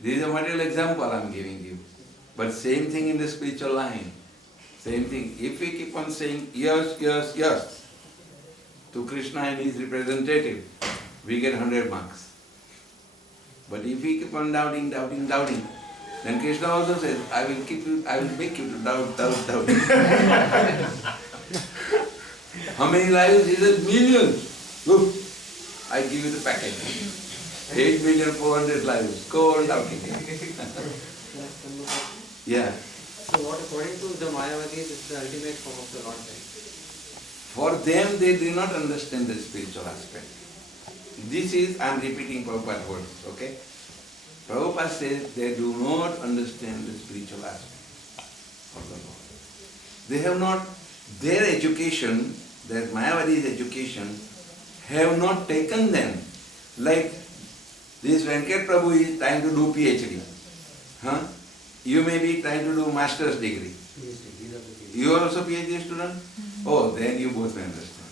This is a material example I am giving you. But same thing in the spiritual line. Same thing. If we keep on saying yes, yes, yes to Krishna and his representative, we get 100 marks. But if we keep on doubting, doubting, doubting, then Krishna also says, I will make you to doubt, doubt, doubt. How many lives? He says, millions. Look, I give you the package. 8,400,000 lives. Go on doubting. Yeah. So what according to the Mayavadis is the ultimate form of the Lord, right? For them, they do not understand the spiritual aspect. This is, I am repeating Prabhupada's words, okay? Prabhupada says they do not understand the spiritual aspect of the Lord. They have not, their education, that Mayavadi's education, have not taken them. Like this Venkat Prabhu is trying to do PhD. Huh? You may be trying to do master's degree. You are also PhD student? Oh, then you both may understand.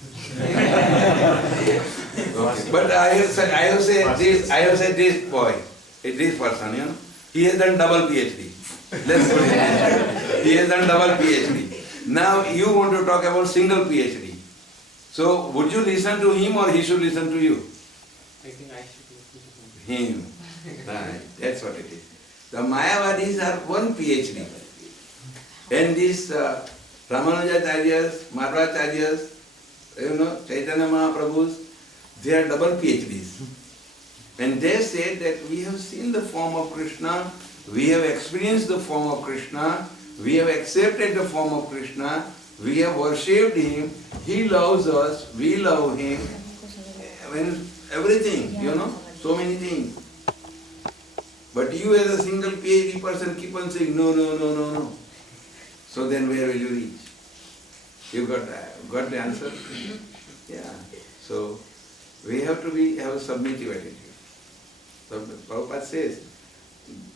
Okay. But I have said this boy, this person, you know, he has done double PhD. Let's put it this way. He has done double PhD. Now you want to talk about single PhD. So would you listen to him or he should listen to you? I think I should listen to Him. Right. That's what it is. The Mayavadis are one PhD. And these Ramanujacharyas, Madhvacharyas, Chaitanya Mahaprabhus, they are double PhDs. And they say that we have seen the form of Krishna, we have experienced the form of Krishna, we have accepted the form of Krishna, we have worshipped him, he loves us, we love him, everything, so many things. But you as a single PhD person keep on saying no, no, no, no, no. So then where will you reach? You got the answer? Yeah. So we have to have a submissive attitude. So Prabhupada says,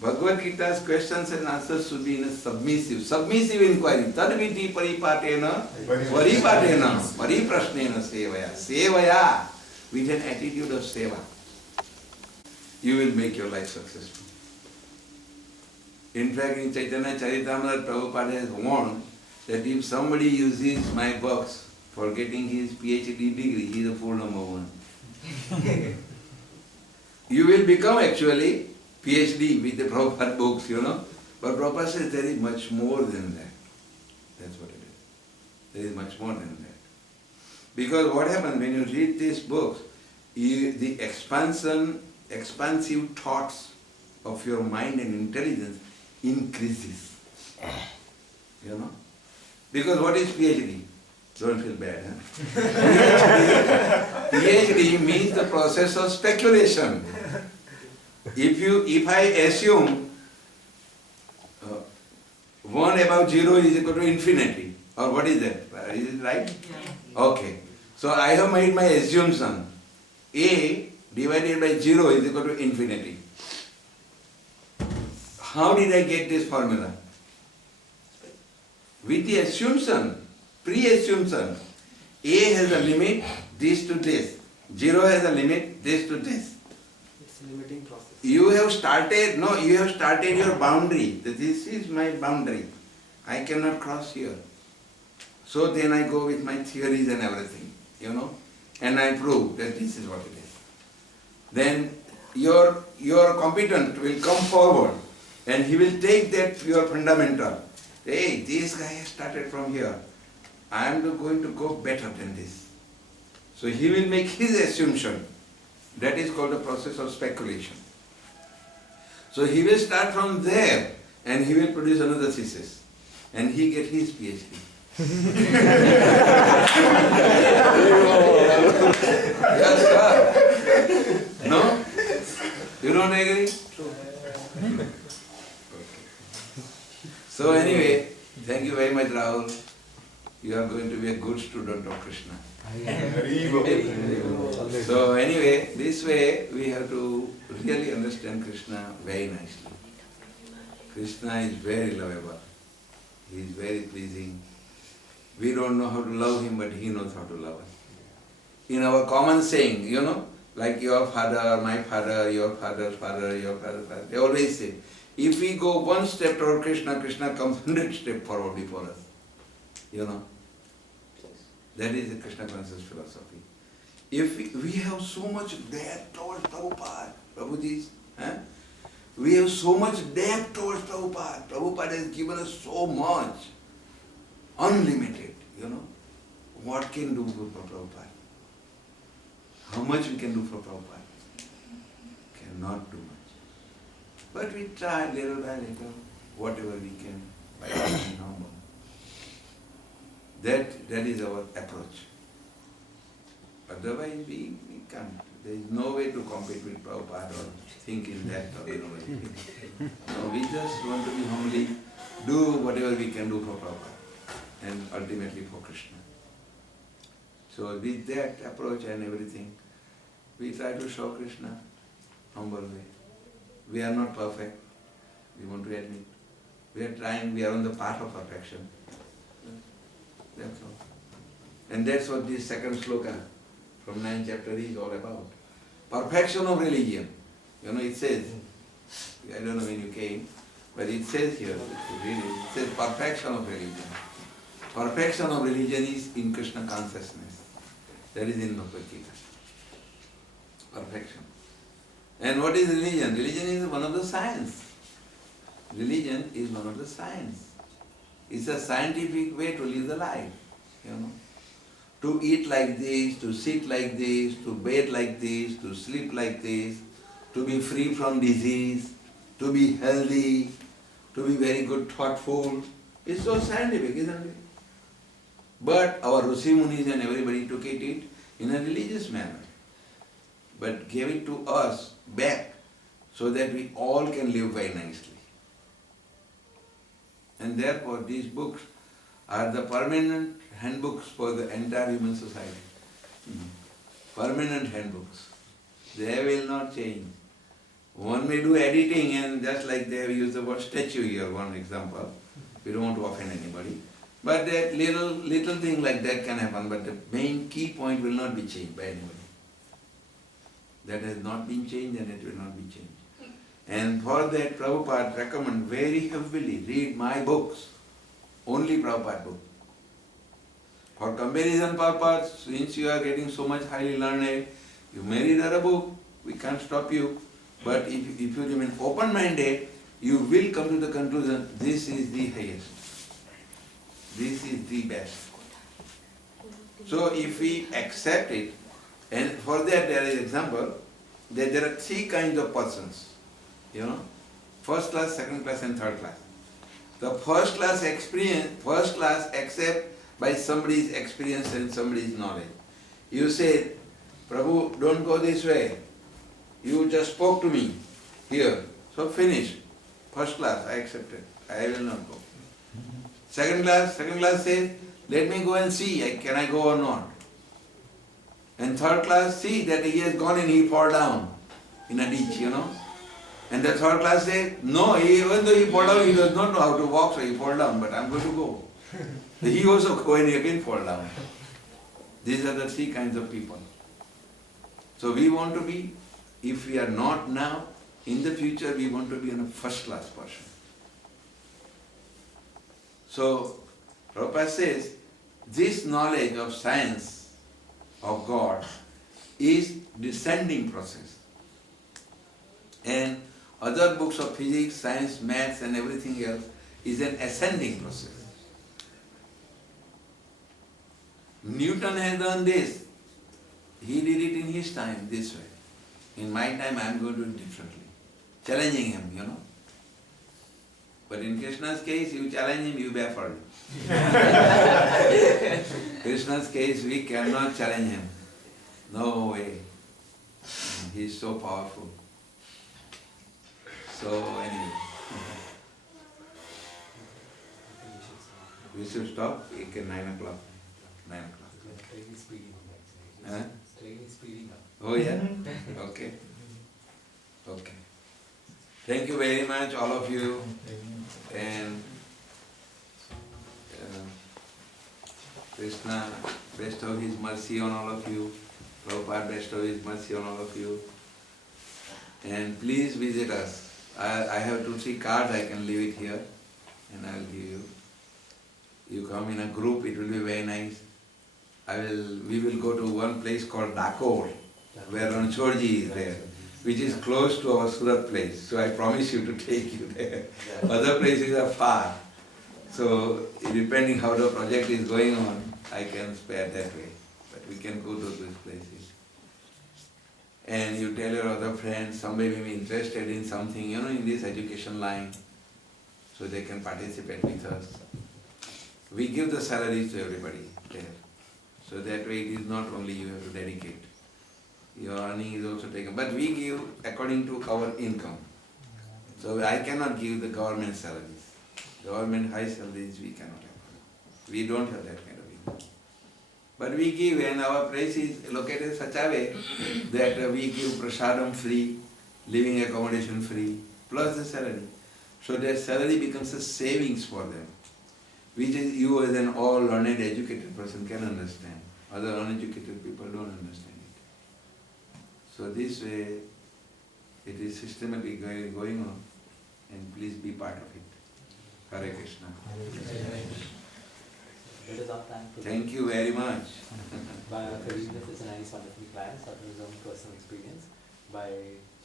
Bhagavad Gita's questions and answers should be in a submissive inquiry. Tadviti paripatena, paripatena, pariprasnena sevaya. Sevaya, with an attitude of seva. You will make your life successful. In fact, in Chaitanya Charitamrita, Prabhupada has warned that if somebody uses my books for getting his PhD degree, he is a fool number one. You will become actually PhD with the Prabhupada books, But Prabhupada says there is much more than that. That's what it is. There is much more than that. Because what happens when you read these books, the expansive thoughts of your mind and intelligence increases. Because what is PhD? Don't feel bad, huh? PhD means the process of speculation. If I assume 1 above 0 is equal to infinity, or what is that? Is it right? Yeah. Okay. So I have made my assumption. A divided by 0 is equal to infinity. How did I get this formula? With the assumption, pre-assumption. A has a limit, this to this. 0 has a limit, this to this. It's a limiting process. You have started your boundary. This is my boundary. I cannot cross here. So then I go with my theories and everything, and I prove that this is what it is. Then your competent will come forward and he will take that your fundamental. Hey, this guy has started from here. I am going to go better than this. So he will make his assumption. That is called the process of speculation. So he will start from there and he will produce another thesis. And he get his PhD. Yes, sir. No? You don't agree? True. So anyway, thank you very much, Rahul. You are going to be a good student of Krishna. So anyway, this way we have to really understand Krishna very nicely. Krishna is very lovable. He is very pleasing. We don't know how to love him, but he knows how to love us. In our common saying, Like your father, my father, your father's father, your father's father. They always say, if we go one step toward Krishna, Krishna comes 100 steps forward before us. You know? That is the Krishna conscious philosophy. If we have so much depth towards Prabhupada, Prabhuji's, we have so much depth towards Prabhupada. Prabhupada has given us so much, unlimited, you know. What can do for Prabhupada? How much we can do for Prabhupada? Cannot do much. But we try little by little, whatever we can, by being humble. That is our approach. Otherwise we can't. There is no way to compete with Prabhupada or think in that or way. So we just want to be humbly, do whatever we can do for Prabhupada and ultimately for Krishna. So with that approach and everything, we try to show Krishna humble way. We are not perfect, we want to admit. We are trying, we are on the path of perfection. That's all. And that's what this second sloka from 9th chapter is all about. Perfection of religion. You know, it says, I don't know when you came, but it says here, it says perfection of religion. Perfection of religion is in Krishna consciousness. That is in Bhagavad Gita. Perfection. And what is religion? Religion is one of the science. Religion is one of the science. It's a scientific way to live the life, you know. To eat like this, to sit like this, to bathe like this, to sleep like this, to be free from disease, to be healthy, to be very good, thoughtful. It's so scientific, isn't it? But our Rishi Munis and everybody took it in a religious manner, but gave it to us back so that we all can live very nicely. And therefore these books are the permanent handbooks for the entire human society. Permanent handbooks. They will not change. One may do editing, and just like they have used the word statue here, one example. We don't want to offend anybody. But that little thing like that can happen, but the main key point will not be changed by anybody. That has not been changed and it will not be changed. And for that Prabhupada recommend very heavily, read my books, only Prabhupada book. For comparison purpose, since you are getting so much highly learned, you may read other book, we can't stop you. But if you remain open-minded, you will come to the conclusion, this is the highest. This is the best. So if we accept it, and for that there is example, that there are three kinds of persons. You know, first class, second class and third class. The first class accept by somebody's experience and somebody's knowledge. You say, Prabhu, don't go this way. You just spoke to me here. So finish. First class, I accept it. I will not go. Second class says, let me go and see, can I go or not? And third class, see that he has gone and he fall down in a ditch, you know. And the third class says, no, even though he fall down, he does not know how to walk, so he fall down, but I'm going to go. He also go and he again fall down. These are the three kinds of people. So we want to be, if we are not now, in the future we want to be a first class person. So Prabhupada says, this knowledge of science of God is descending process. And other books of physics, science, maths and everything else is an ascending process. Newton has done this. He did it in his time this way. In my time I am going to do it differently. Challenging him, you know. But in Krishna's case, you challenge him, you baffled. Krishna's case, we cannot challenge him. No way. He is so powerful. So anyway, we should stop. It is 9 o'clock. 9 o'clock. Train is speeding up. Huh? Train is speeding up. Oh yeah? Okay. Okay. Thank you very much, all of you. And Krishna bestow his mercy on all of you. Prabhupada bestow his mercy on all of you. And please visit us. I have 2-3 cards, I can leave it here and I will give you. You come in a group, it will be very nice. We will go to one place called Dakor, where Ranchorji is there, which is close to our Surat place. So I promise you to take you there. Other places are far. So depending how the project is going on, I can spare that way. But we can go to these places. And you tell your other friends, somebody may be interested in something, in this education line, so they can participate with us. We give the salaries to everybody there. So that way it is not only you have to dedicate. Your earning is also taken. But we give according to our income. So I cannot give the government salaries. Government high salaries we cannot have. We don't have that kind of income. But we give, and our place is located in such a way that we give prasadam free, living accommodation free, plus the salary. So their salary becomes a savings for them, which is you as an all learned educated person can understand. Other uneducated people don't understand it. So this way it is systematically going on, and please be part of it. Hare Krishna. That is our time for Thank you very much. by reading this is a nice wonderful client, starting his own personal experience by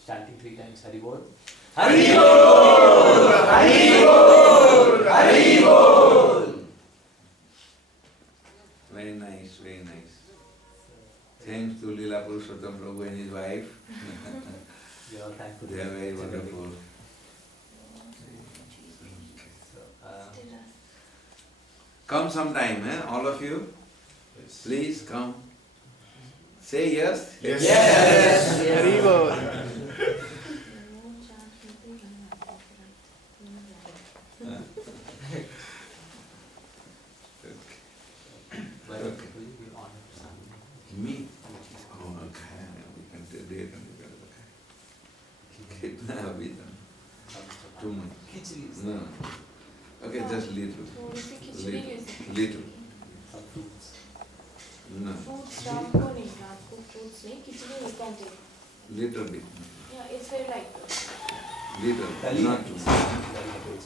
chanting 3 times Hari Bol. Hari Bol! Hari Bol! Hari Bol! Very nice, very nice. Thanks to Lila Purushottam Prabhu and his wife. We are all thankful. They are very wonderful. So, Come sometime, all of you. Please come. Say yes. Yes. Hari Bol. But Okay. we honor Swami. Me? Oh, okay. We can do it. Kitna abhi done? Too much. Khichdi. No. Okay, just little. थोड़ी सी खिचड़ी ले सकते Little. Some fruits. No. Fruits रात को नहीं, रात को fruits नहीं, खिचड़ी you can take. Little bit. Yeah, it's very like Little. Kali. Not too much. Very good.